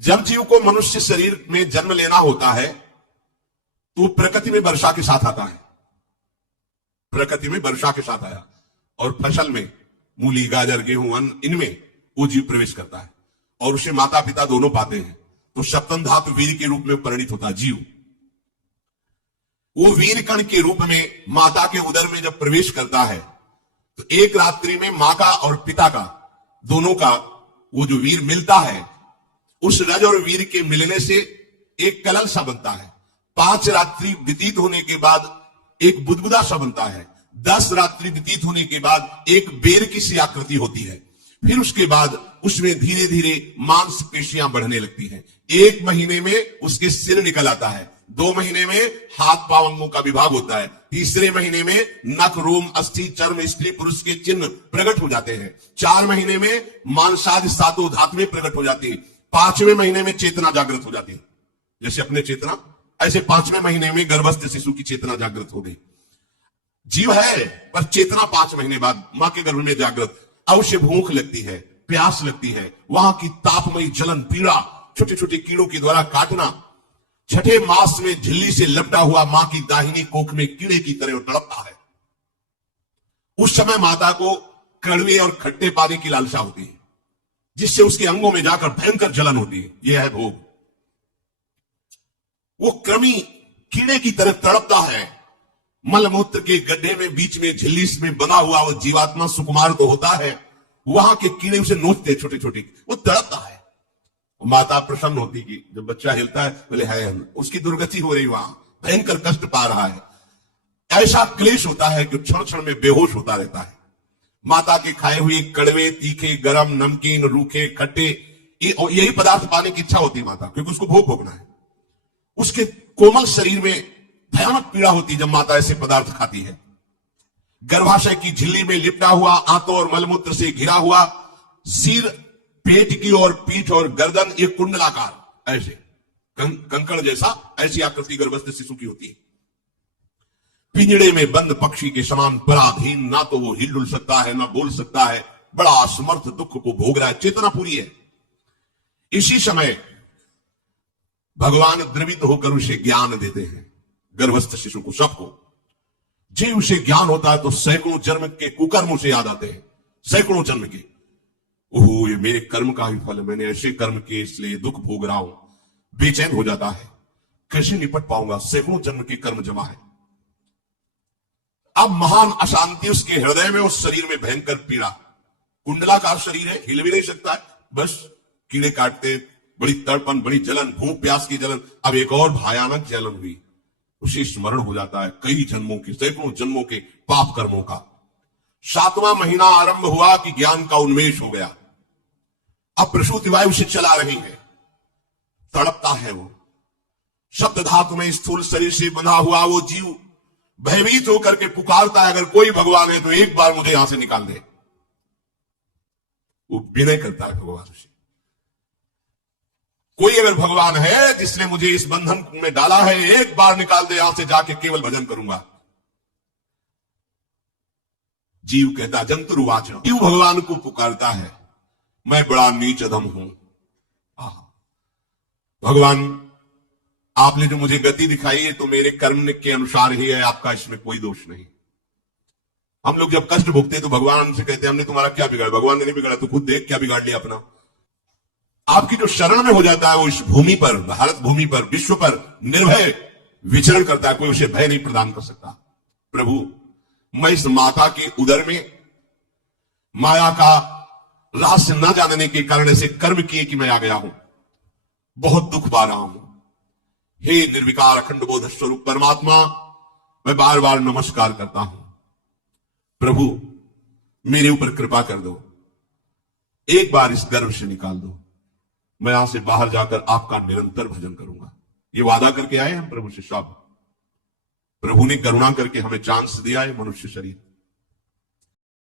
जब जीव को मनुष्य शरीर में जन्म लेना होता है तो प्रकृति में वर्षा के साथ आता है, प्रकृति में वर्षा के साथ आया और फसल में मूली गाजर गेहूं अन्न इनमें वो जीव प्रवेश करता है और उसे माता पिता दोनों पाते हैं। तो सप्तम धातु वीर के रूप में परिणित होता है जीव। वो वीर कण के रूप में माता के उदर में जब प्रवेश करता है तो एक रात्रि में मां का और पिता का दोनों का वो जो वीर मिलता है, उस रज और वीर के मिलने से एक कलल सा बनता है। 5 रात्रि व्यतीत होने के बाद एक बुदबुदा सा बनता है। 10 रात्रि व्यतीत होने के बाद एक बेर की सी आकृति होती है। फिर उसके बाद उसमें धीरे धीरे मांस पेशियां बढ़ने लगती हैं। 1 महीने में उसके सिर निकल आता है, 2 महीने में हाथ पांव अंगों का विभाग होता है, तीसरे महीने में नख रोम अस्थि चर्म स्त्री पुरुष के चिन्ह प्रकट हो जाते हैं, 4 महीने में मांसादि सातों धातुएं प्रकट हो जाती है, 5वें महीने में चेतना जागृत हो जाती है। जैसे अपने चेतना, ऐसे 5वें महीने में गर्भस्थ शिशु की चेतना जागृत हो गई। जीव है पर चेतना 5 महीने बाद मां के गर्भ में जागृत। अवश्य भूख लगती है, प्यास लगती है, वहां की तापमयी जलन पीड़ा, छोटे छोटे कीड़ों के द्वारा काटना, 6ठे मास में झिल्ली से लपटा हुआ मां की दाहिनी कोख में कीड़े की तरह तड़पता है। उस समय माता को कड़वे और खट्टे पानी की लालसा होती है, जिससे उसके अंगों में जाकर भयंकर जलन होती है। यह है भोग। वो कृमि कीड़े की तरह तड़पता है। मलमूत्र के गड्ढे में बीच में झिल्ली में बना हुआ वो जीवात्मा सुकुमार तो होता है, वहां के कीड़े उसे नोचते छोटे छोटे, वो तड़पता है। माता प्रसन्न होती कि जब बच्चा हिलता है, बोले है उसकी दुर्गति हो रही, वहां भयंकर कष्ट पा रहा है। ऐसा क्लेश होता है कि क्षण क्षण में बेहोश होता रहता है। माता के खाए हुए कड़वे तीखे गरम नमकीन रूखे खट्टे यही पदार्थ पाने की इच्छा होती है माता, क्योंकि उसको भोग भोगना है। उसके कोमल शरीर में भयानक पीड़ा होती है जब माता ऐसे पदार्थ खाती है। गर्भाशय की झिल्ली में लिपटा हुआ, आंतों और मलमूत्र से घिरा हुआ, सिर पेट की और पीठ और गर्दन एक कुंडलाकार ऐसे कंकड़ जैसा ऐसी आकृति गर्भस्थ शिशु की होती है। पिंजड़े में बंद पक्षी के समान पराधीन, ना तो वो हिल डुल सकता है ना बोल सकता है, बड़ा असमर्थ दुख को भोग रहा है, चेतना पूरी है। इसी समय भगवान द्रवित होकर उसे ज्ञान देते हैं, गर्भस्थ शिशु को, सबको। जी उसे ज्ञान होता है तो सैकड़ों जन्म के कुकर्म उसे याद आते हैं, सैकड़ों जन्म के। ओह, ये मेरे कर्म का ही फल, मैंने ऐसे कर्म किए इसलिए दुख भोग रहा हूं। बेचैन हो जाता है, कैसे निपट पाऊंगा, सैकड़ों जन्म के कर्म जमा है। अब महान अशांति उसके हृदय में, उस शरीर में भयंकर पीड़ा। कुंडलाकार शरीर है, हिल भी नहीं सकता है, बस कीड़े काटते, बड़ी तड़पन, बड़ी जलन, भूख प्यास की जलन। अब एक और भयानक जलन हुई, उसे स्मरण हो जाता है कई जन्मों के, सैकड़ों जन्मों के पाप कर्मों का। 7वां महीना आरंभ हुआ कि ज्ञान का उन्मेष हो गया। अब प्रसूति वायु से चला रही है, तड़पता है वो। शब्द धातु में स्थूल शरीर से बंधा हुआ वो जीव भयभीत होकर के पुकारता है, अगर कोई भगवान है तो एक बार मुझे यहां से निकाल दे। वो विनय करता है भगवान से, कोई अगर भगवान है जिसने मुझे इस बंधन में डाला है, एक बार निकाल दे यहां से, जाके केवल भजन करूंगा। जीव कहता, जंतुरुवाच, जीव भगवान को पुकारता है, मैं बड़ा नीच अधम हूं। भगवान, आपने जो मुझे गति दिखाई है तो मेरे कर्म के अनुसार ही है, आपका इसमें कोई दोष नहीं। हम लोग जब कष्ट भोगते तो भगवान से कहते हैं, हमने तुम्हारा क्या बिगाड़ा? भगवान ने नहीं बिगाड़ा, तो खुद देख क्या बिगाड़ लिया अपना। आपकी जो शरण में हो जाता है वो इस भूमि पर, भारत भूमि पर, विश्व पर निर्भय विचरण करता है, कोई उसे भय नहीं प्रदान कर सकता। प्रभु, मैं इस माता के उदर में माया का रहस्य न जानने के कारण ऐसे कर्म किए कि मैं आ गया हूं, बहुत दुख पा रहा हूं। हे निर्विकार अखंड बोध स्वरूप परमात्मा, मैं बार बार नमस्कार करता हूं। प्रभु, मेरे ऊपर कृपा कर दो, एक बार इस गर्भ से निकाल दो, मैं यहां से बाहर जाकर आपका निरंतर भजन करूंगा। ये वादा करके आए हम प्रभु से सब। प्रभु ने करुणा करके हमें चांस दिया है मनुष्य शरीर।